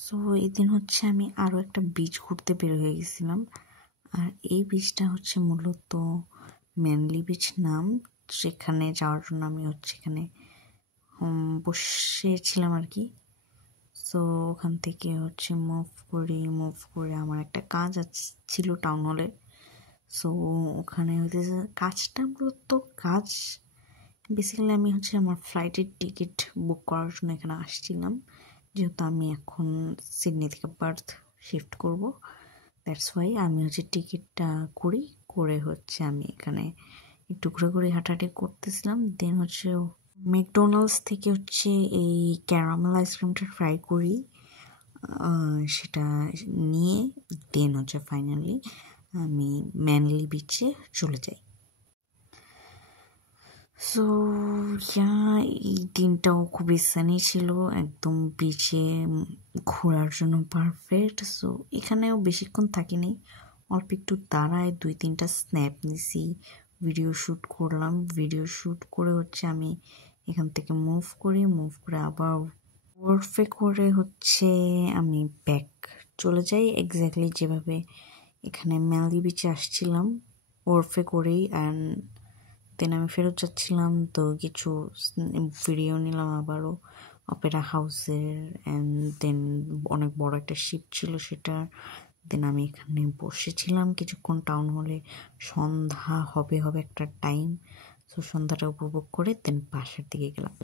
So এই দিন হচ্ছে আমি আরও একটা বিচ ঘুরতে বের হয়ে গেছিলাম। আর এই বিচটা হচ্ছে মূলত ম্যানলি বিচ নাম। সেখানে যাওয়ার জন্য আমি হচ্ছে এখানে বসেছিলাম আর কি। সো ওখান থেকে হচ্ছে মুভ করে আমার একটা কাজ ছিল টাউন হলে। সো ওখানে হইতেছে কাজটা মূলত বেসিক্যালি আমি হচ্ছে আমার ফ্লাইটের টিকিট বুক করার জন্য এখানে আসছিলাম, যেহেতু আমি এখন সিডনি থেকে পার্থ শিফট করব। দ্যাটস ওয়াই আমি হচ্ছে টিকিটটা করে হচ্ছে আমি এখানে একটু ঘুরে হাঁটাহাঁটি করতেছিলাম। দেন হচ্ছে ম্যাকডোনাল্ডস থেকে হচ্ছে এই ক্যারামেল আইসক্রিমটা ট্রাই করি, সেটা নিয়ে দেন হচ্ছে ফাইনালি আমি ম্যানলি বিচে চলে যাই। সো এই দিনটাও খুবই সানি ছিল, একদম বিচে ঘোরার জন্য পারফেক্ট। সো এখানেও বেশিক্ষণ থাকিনি, অল্প একটু দাঁড়ায় 2-3টা স্ন্যাপ নিছি, ভিডিও শ্যুট করলাম। ভিডিও শ্যুট করে হচ্ছে আমি এখান থেকে মুভ করে আবার ওয়ার্ফে করে হচ্ছে আমি ব্যাক চলে যাই এক্স্যাক্টলি যেভাবে এখানে ম্যানলি বিচে আসছিলাম ওয়ার্ফে করেই। অ্যান্ড দেন আমি ফেরত যাচ্ছিলাম, তো কিছু ভিডিও নিলাম আবারও অপেরা হাউসের। অ্যান্ড দেন অনেক বড় একটা শিপ ছিল সেটা। দেন আমি এখানে বসেছিলাম কিছুক্ষণ টাউন হলে। সন্ধ্যা হবে একটা টাইম, সো সন্ধ্যাটা উপভোগ করে দেন বাসার দিকে গেলাম।